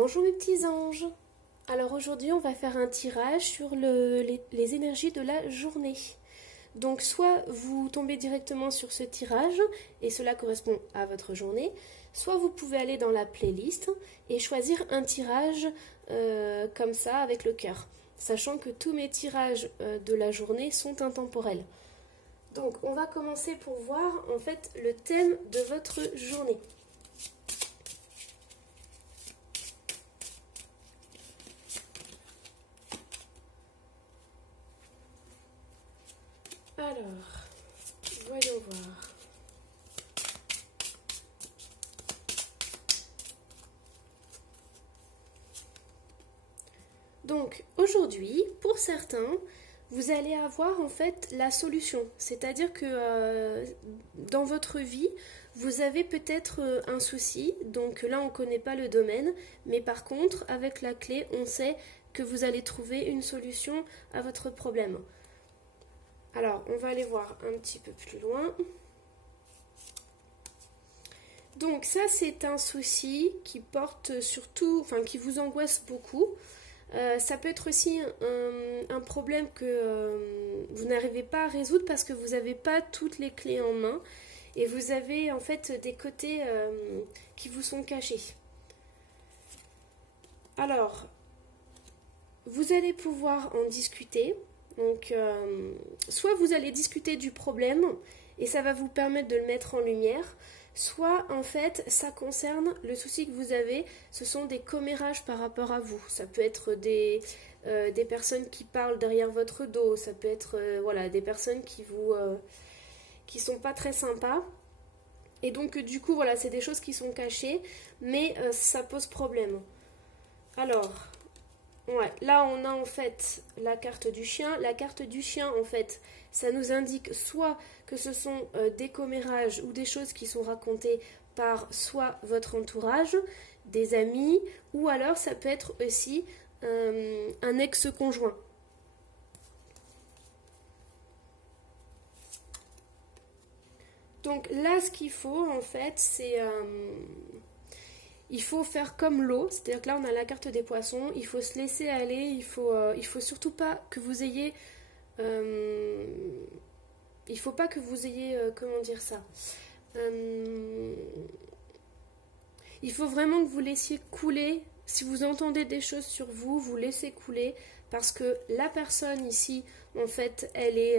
Bonjour mes petits anges. Alors aujourd'hui on va faire un tirage sur les énergies de la journée. Donc soit vous tombez directement sur ce tirage et cela correspond à votre journée, soit vous pouvez aller dans la playlist et choisir un tirage comme ça avec le cœur, sachant que tous mes tirages de la journée sont intemporels. Donc on va commencer pour voir en fait le thème de votre journée. Alors, voyons voir. Donc, aujourd'hui, pour certains, vous allez avoir en fait la solution. C'est-à-dire que dans votre vie, vous avez peut-être un souci. Donc là, on ne connaît pas le domaine. Mais par contre, avec la clé, on sait que vous allez trouver une solution à votre problème. Alors, on va aller voir un petit peu plus loin. Donc ça, c'est un souci qui porte surtout, enfin qui vous angoisse beaucoup. Ça peut être aussi un problème que vous n'arrivez pas à résoudre parce que vous n'avez pas toutes les clés en main et vous avez en fait des côtés qui vous sont cachés. Alors, vous allez pouvoir en discuter. Donc, soit vous allez discuter du problème et ça va vous permettre de le mettre en lumière, soit en fait ça concerne le souci que vous avez, ce sont des commérages par rapport à vous. Ça peut être des personnes qui parlent derrière votre dos, ça peut être voilà, des personnes qui sont pas très sympas. Et donc du coup voilà, c'est des choses qui sont cachées, mais ça pose problème. Alors, ouais, là on a en fait la carte du chien. La carte du chien en fait, ça nous indique soit que ce sont des commérages ou des choses qui sont racontées par soit votre entourage, des amis, ou alors ça peut être aussi un ex-conjoint. Donc là ce qu'il faut en fait c'est... il faut faire comme l'eau, c'est-à-dire que là on a la carte des poissons, il faut se laisser aller, il faut surtout pas que vous ayez... il faut pas que vous ayez... comment dire ça il faut vraiment que vous laissiez couler. Si vous entendez des choses sur vous, vous laissez couler parce que la personne ici, en fait, elle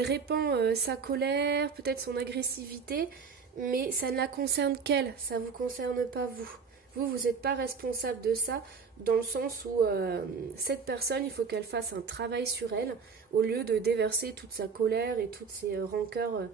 répand sa colère, peut-être son agressivité, mais ça ne la concerne qu'elle, ça ne vous concerne pas vous. Vous n'êtes pas responsable de ça, dans le sens où cette personne, il faut qu'elle fasse un travail sur elle, au lieu de déverser toute sa colère et toutes ses rancœurs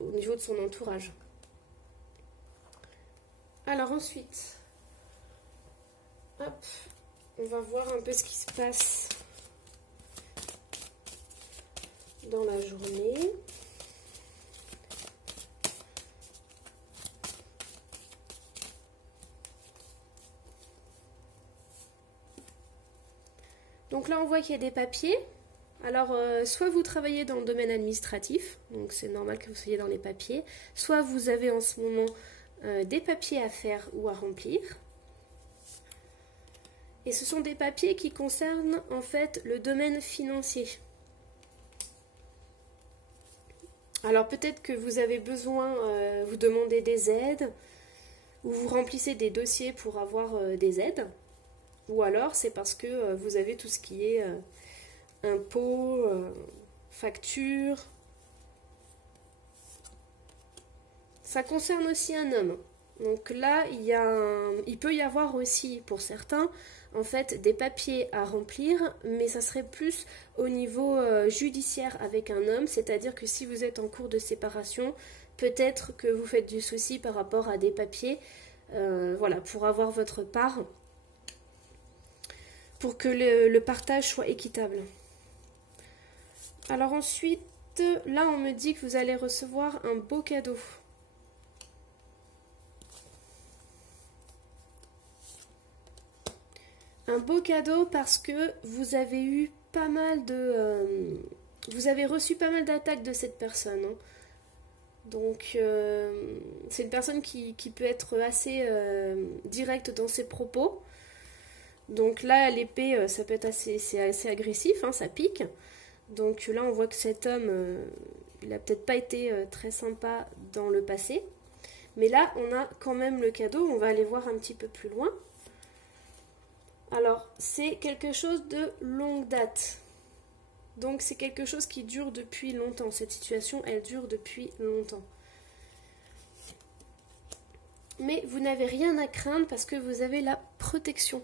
au niveau de son entourage. Alors ensuite, hop, on va voir un peu ce qui se passe dans la journée. Donc là, on voit qu'il y a des papiers. Alors, soit vous travaillez dans le domaine administratif, donc c'est normal que vous soyez dans les papiers, soit vous avez en ce moment des papiers à faire ou à remplir. Et ce sont des papiers qui concernent en fait le domaine financier. Alors peut-être que vous avez besoin, vous demandez des aides, ou vous remplissez des dossiers pour avoir des aides, ou alors c'est parce que vous avez tout ce qui est impôts, factures. Ça concerne aussi un homme. Donc là, il peut y avoir aussi, pour certains, en fait, des papiers à remplir, mais ça serait plus au niveau judiciaire avec un homme, c'est-à-dire que si vous êtes en cours de séparation, peut-être que vous faites du souci par rapport à des papiers, voilà, pour avoir votre part, pour que le partage soit équitable. Alors ensuite, là, on me dit que vous allez recevoir un beau cadeau. Un beau cadeau parce que vous avez eu pas mal de... vous avez reçu pas mal d'attaques de cette personne. Hein. Donc c'est une personne qui peut être assez directe dans ses propos. Donc là, l'épée, ça peut être c'est assez agressif, hein, ça pique. Donc là, on voit que cet homme, il n'a peut-être pas été très sympa dans le passé. Mais là, on a quand même le cadeau. On va aller voir un petit peu plus loin. Alors, c'est quelque chose de longue date. Donc, c'est quelque chose qui dure depuis longtemps. Cette situation, elle dure depuis longtemps. Mais vous n'avez rien à craindre parce que vous avez la protection.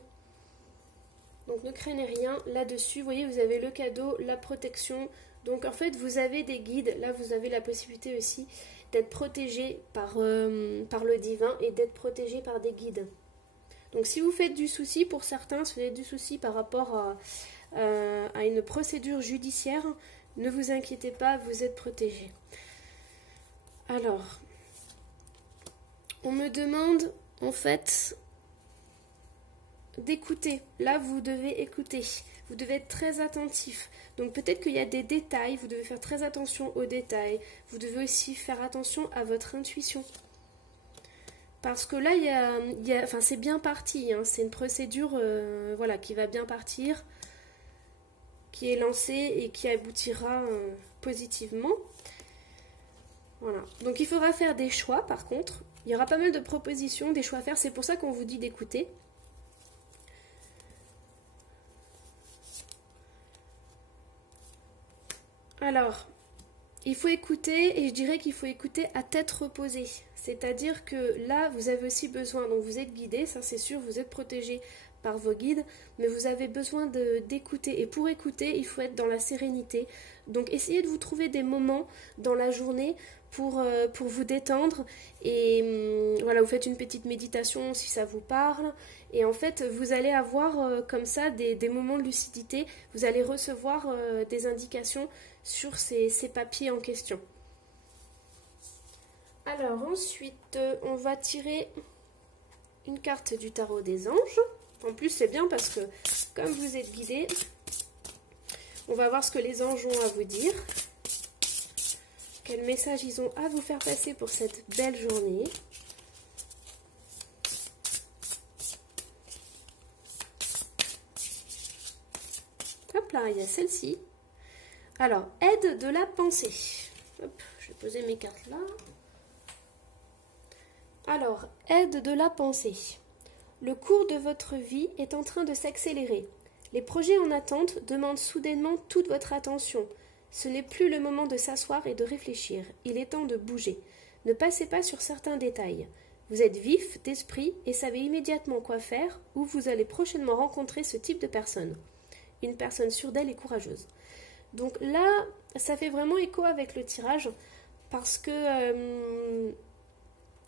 Donc, ne craignez rien là-dessus. Vous voyez, vous avez le cadeau, la protection. Donc, en fait, vous avez des guides. Là, vous avez la possibilité aussi d'être protégé par le divin et d'être protégé par des guides. Donc si vous faites du souci, pour certains, si vous avez du souci par rapport à une procédure judiciaire, ne vous inquiétez pas, vous êtes protégé. Alors, on me demande en fait d'écouter. Là, vous devez écouter. Vous devez être très attentif. Donc peut-être qu'il y a des détails, vous devez faire très attention aux détails. Vous devez aussi faire attention à votre intuition. Parce que là, enfin, c'est bien parti. Hein. C'est une procédure voilà, qui va bien partir, qui est lancée et qui aboutira positivement. Voilà. Donc il faudra faire des choix par contre. Il y aura pas mal de propositions, des choix à faire. C'est pour ça qu'on vous dit d'écouter. Alors, il faut écouter, et je dirais qu'il faut écouter à tête reposée. C'est-à-dire que là, vous avez aussi besoin, donc vous êtes guidé, ça c'est sûr, vous êtes protégé par vos guides, mais vous avez besoin d'écouter. Et pour écouter, il faut être dans la sérénité. Donc essayez de vous trouver des moments dans la journée pour vous détendre. Et voilà, vous faites une petite méditation si ça vous parle. Et en fait, vous allez avoir comme ça des moments de lucidité. Vous allez recevoir des indications sur ces papiers en question. Alors ensuite, on va tirer une carte du tarot des anges. En plus, c'est bien parce que comme vous êtes guidé, on va voir ce que les anges ont à vous dire. Quel message ils ont à vous faire passer pour cette belle journée. Hop là, il y a celle-ci. Alors, aide de la pensée. Hop, je vais poser mes cartes là. Alors, aide de la pensée. Le cours de votre vie est en train de s'accélérer. Les projets en attente demandent soudainement toute votre attention. Ce n'est plus le moment de s'asseoir et de réfléchir. Il est temps de bouger. Ne passez pas sur certains détails. Vous êtes vif d'esprit et savez immédiatement quoi faire ou vous allez prochainement rencontrer ce type de personne. Une personne sûre d'elle et courageuse. Donc là, ça fait vraiment écho avec le tirage parce que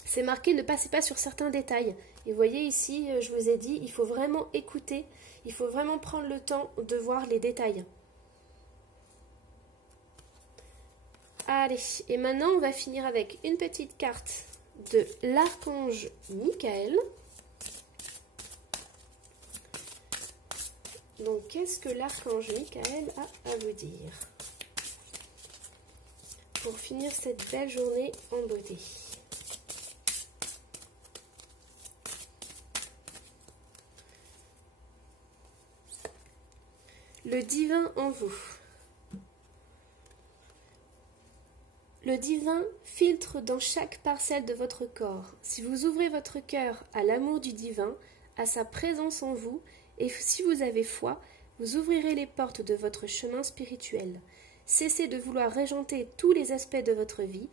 c'est marqué ne passez pas sur certains détails. Et vous voyez ici, je vous ai dit, il faut vraiment écouter, il faut vraiment prendre le temps de voir les détails. Allez, et maintenant on va finir avec une petite carte de l'archange Michael. Donc qu'est-ce que l'archange Michael a à vous dire pour finir cette belle journée en beauté? Le divin en vous. Le divin filtre dans chaque parcelle de votre corps. Si vous ouvrez votre cœur à l'amour du divin, à sa présence en vous, et si vous avez foi, vous ouvrirez les portes de votre chemin spirituel. Cessez de vouloir régenter tous les aspects de votre vie.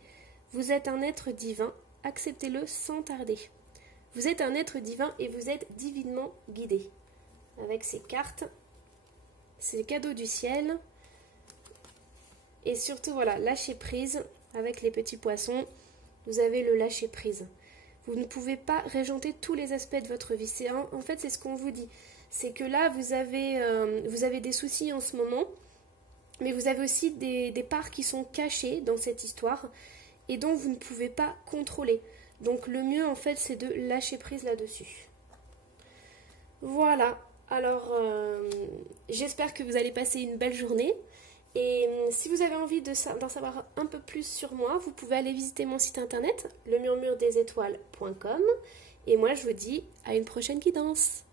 Vous êtes un être divin, acceptez-le sans tarder. Vous êtes un être divin et vous êtes divinement guidé. Avec ces cartes, c'est le cadeau du ciel. Et surtout, voilà, lâcher prise. Avec les petits poissons, vous avez le lâcher prise. Vous ne pouvez pas régenter tous les aspects de votre vie. En fait, c'est ce qu'on vous dit. C'est que là, vous avez des soucis en ce moment, mais vous avez aussi des parts qui sont cachées dans cette histoire et dont vous ne pouvez pas contrôler. Donc le mieux, en fait, c'est de lâcher prise là-dessus. Voilà. Alors, j'espère que vous allez passer une belle journée. Et si vous avez envie d'en savoir un peu plus sur moi, vous pouvez aller visiter mon site internet, lemurmuredesétoiles.com. Et moi, je vous dis à une prochaine guidance.